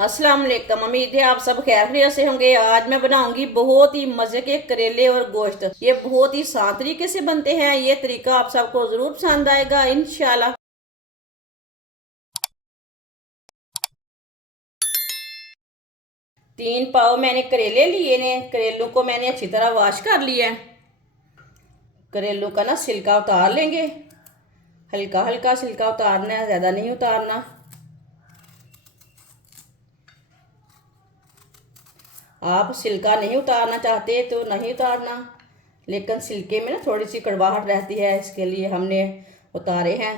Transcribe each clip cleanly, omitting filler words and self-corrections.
अस्सलाम वालेकुम। उम्मीद है आप सब खैरियत से होंगे। आज मैं बनाऊंगी बहुत ही मजे के करेले और गोश्त। ये बहुत ही आसान तरीके से बनते हैं। ये तरीका आप सबको जरूर पसंद आएगा इंशाल्लाह। 3 पाव मैंने करेले लिए ने। करेलों को मैंने अच्छी तरह वॉश कर लिया है। करेलों का ना छिलका उतार लेंगे। हल्का हल्का छिलका उतारना है, ज्यादा नहीं उतारना। आप छिलका नहीं उतारना चाहते तो नहीं उतारना, लेकिन छिलके में ना थोड़ी सी कड़वाहट रहती है, इसके लिए हमने उतारे हैं।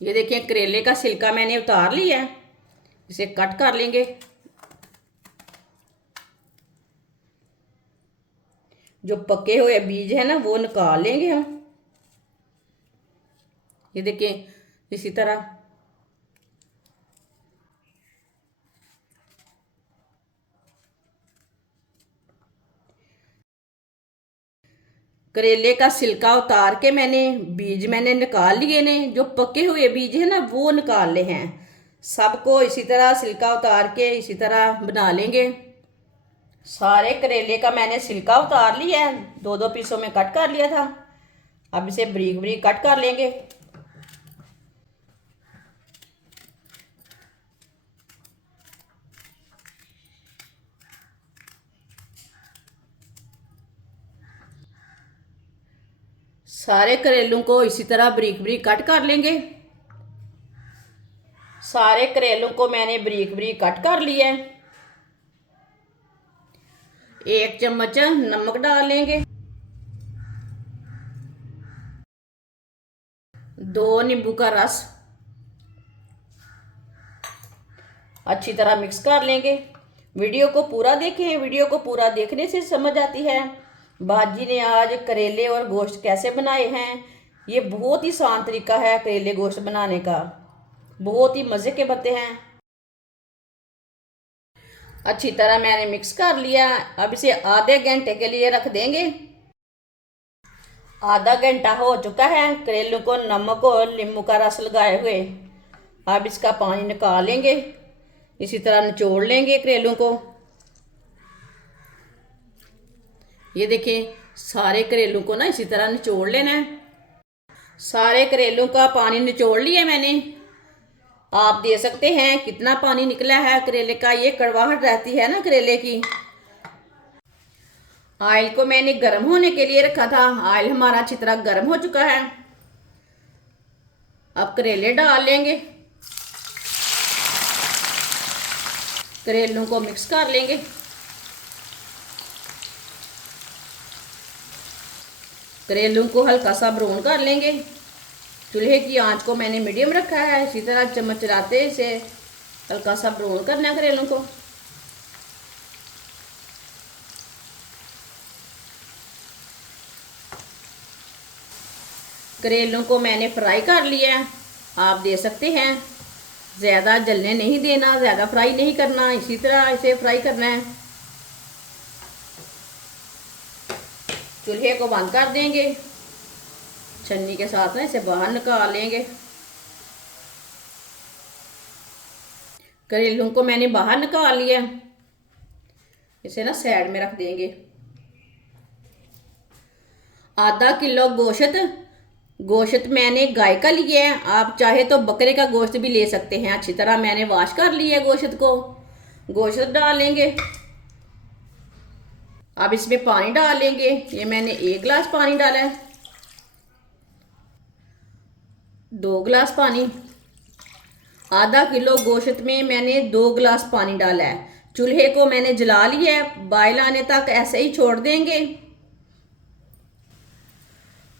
ये देखिए करेले का छिलका मैंने उतार लिया है। इसे कट कर लेंगे। जो पके हुए बीज है ना वो निकाल लेंगे हम। ये देखिए इसी तरह। करेले का छिलका उतार के मैंने निकाल लिए ने। जो पके हुए बीज है ना वो निकाल ले हैं। सबको इसी तरह छिलका उतार के इसी तरह बना लेंगे। सारे करेले का मैंने छिलका उतार लिया है, दो दो पीसों में कट कर लिया था। अब इसे बारीक बारीक कट कर लेंगे। सारे करेलों को इसी तरह बारीक बारीक कट कर लेंगे। सारे करेलों को मैंने बारीक बारीक कट कर लिया है। 1 चम्मच नमक डाल लेंगे। 2 नींबू का रस अच्छी तरह मिक्स कर लेंगे। वीडियो को पूरा देखें, वीडियो को पूरा देखने से समझ आती है बाजी ने आज करेले और गोश्त कैसे बनाए हैं। ये बहुत ही आसान तरीका है करेले गोश्त बनाने का, बहुत ही मज़े के बनते हैं। अच्छी तरह मैंने मिक्स कर लिया। अब इसे आधे घंटे के लिए रख देंगे। आधा घंटा हो चुका है करेलों को नमक और नींबू का रस लगाए हुए। अब इसका पानी निकाल लेंगे। इसी तरह निचोड़ लेंगे करेलों को। ये देखिए सारे करेलों को ना इसी तरह निचोड़ लेना है। सारे करेलों का पानी निचोड़ लिया मैंने। आप दे सकते हैं कितना पानी निकला है करेले का। ये कड़वाहट रहती है ना करेले की। ऑयल को मैंने गर्म होने के लिए रखा था। ऑयल हमारा अच्छी तरह गर्म हो चुका है। अब करेले डाल लेंगे। करेलों को मिक्स कर लेंगे। करेलों को हल्का सा ब्राउन कर लेंगे। चूल्हे की आंच को मैंने मीडियम रखा है। इसी तरह चम्मच चलाते इसे हल्का सा ब्राउन करना है करेलों को। करेलों को मैंने फ्राई कर लिया है। आप दे सकते हैं, ज़्यादा जलने नहीं देना, ज़्यादा फ्राई नहीं करना, इसी तरह इसे फ्राई करना है। चूल्हे को बंद कर देंगे। छन्नी के साथ ना इसे बाहर निकाल लेंगे। करेलों को मैंने बाहर निकाल लिया। इसे ना साइड में रख देंगे। आधा किलो गोश्त गोश्त मैंने गाय का लिया है। आप चाहे तो बकरे का गोश्त भी ले सकते हैं। अच्छी तरह मैंने वॉश कर लिया है गोश्त को। गोश्त डाल लेंगे। अब इसमें पानी डाल लेंगे। ये मैंने 1 गिलास पानी डाला है। 2 गिलास पानी। आधा किलो गोश्त में मैंने 2 गिलास पानी डाला है। चूल्हे को मैंने जला लिया है। बॉयल आने तक ऐसे ही छोड़ देंगे।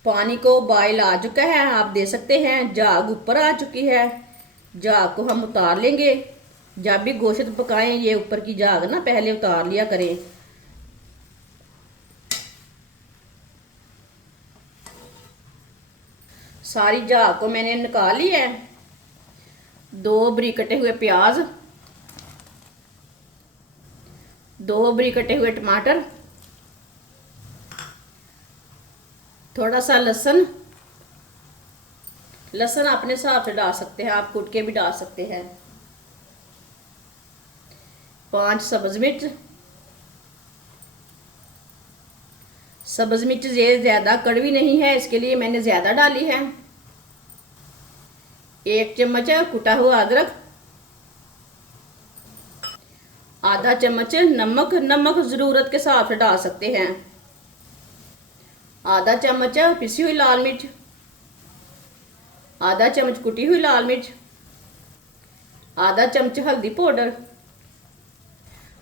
पानी को बॉयल आ चुका है, आप दे सकते हैं। झाग ऊपर आ चुकी है। झाग को हम उतार लेंगे। जब भी गोश्त पकाएं ये ऊपर की झाग ना पहले उतार लिया करें। सारी झाग को मैंने निकाल लिया है। 2 बारीक कटे हुए प्याज, 2 बारीक कटे हुए टमाटर, थोड़ा सा लहसुन। लहसुन अपने हिसाब से डाल सकते हैं, आप कूट के भी डाल सकते हैं। 5 सब्ज मिर्च। सब्ज मिर्च ये ज़्यादा कड़वी नहीं है, इसके लिए मैंने ज़्यादा डाली है। 1 चम्मच कुटा हुआ अदरक, आधा चम्मच नमक। नमक ज़रूरत के हिसाब से डाल सकते हैं। आधा चम्मच पिसी हुई लाल मिर्च, आधा चम्मच कुटी हुई लाल मिर्च, आधा चम्मच हल्दी पाउडर,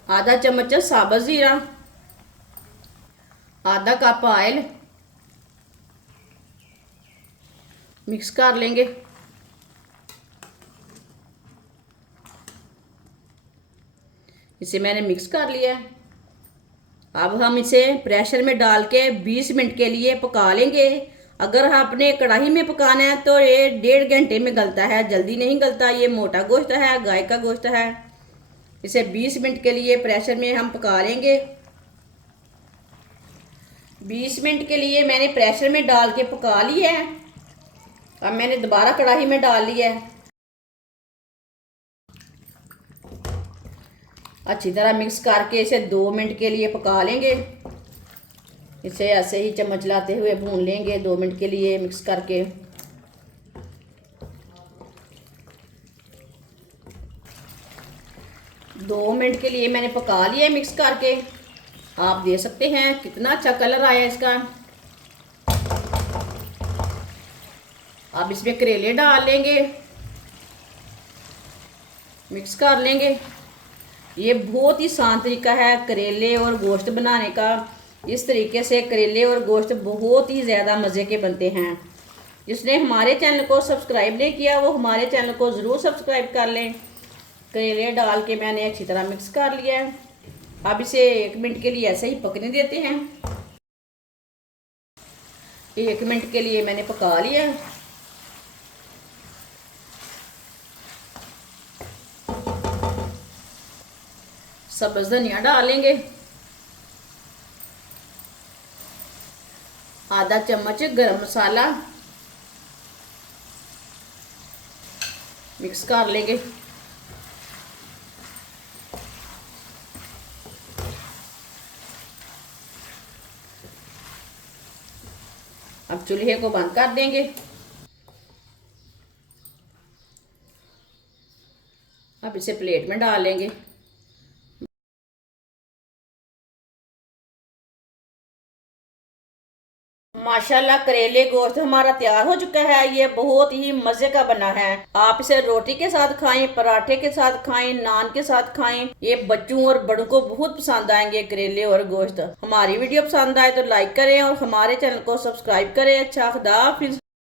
आधा चम्मच साबुत ज़ीरा, आधा कप ऑयल। मिक्स कर लेंगे। इसे मैंने मिक्स कर लिया है। अब हम इसे प्रेशर में डाल के 20 मिनट के लिए पका लेंगे। अगर आपने कढ़ाई में पकाना है तो ये 1.5 घंटे में गलता है, जल्दी नहीं गलता। ये मोटा गोश्त है, गाय का गोश्त है। इसे 20 मिनट के लिए प्रेशर में हम पका लेंगे। 20 मिनट के लिए मैंने प्रेशर में डाल के पका लिया है। अब मैंने दोबारा कढ़ाई में डाल लिया है। अच्छी तरह मिक्स करके इसे 2 मिनट के लिए पका लेंगे। इसे ऐसे ही चम्मच लाते हुए भून लेंगे 2 मिनट के लिए मिक्स करके। दो मिनट के लिए मैंने पका लिया मिक्स करके। आप देख सकते हैं कितना अच्छा कलर आया इसका। अब इसमें करेले डाल लेंगे, मिक्स कर लेंगे। ये बहुत ही आसान तरीका है करेले और गोश्त बनाने का। इस तरीके से करेले और गोश्त बहुत ही ज़्यादा मज़े के बनते हैं। जिसने हमारे चैनल को सब्सक्राइब नहीं किया वो हमारे चैनल को ज़रूर सब्सक्राइब कर लें। करेले डाल के मैंने अच्छी तरह मिक्स कर लिया है। अब इसे 1 मिनट के लिए ऐसे ही पकने देते हैं। 1 मिनट के लिए मैंने पका लिया। सब्ज़ धनिया डालेंगे, आधा चम्मच गरम मसाला, मिक्स कर लेंगे। अब चूल्हे को बंद कर देंगे। अब इसे प्लेट में डाल लेंगे। माशाल्लाह करेले गोश्त हमारा तैयार हो चुका है। ये बहुत ही मजे का बना है। आप इसे रोटी के साथ खाएं, पराठे के साथ खाएं, नान के साथ खाएं। ये बच्चों और बड़ों को बहुत पसंद आएंगे करेले और गोश्त। हमारी वीडियो पसंद आए तो लाइक करें और हमारे चैनल को सब्सक्राइब करें। अच्छा, खुदा हाफिज।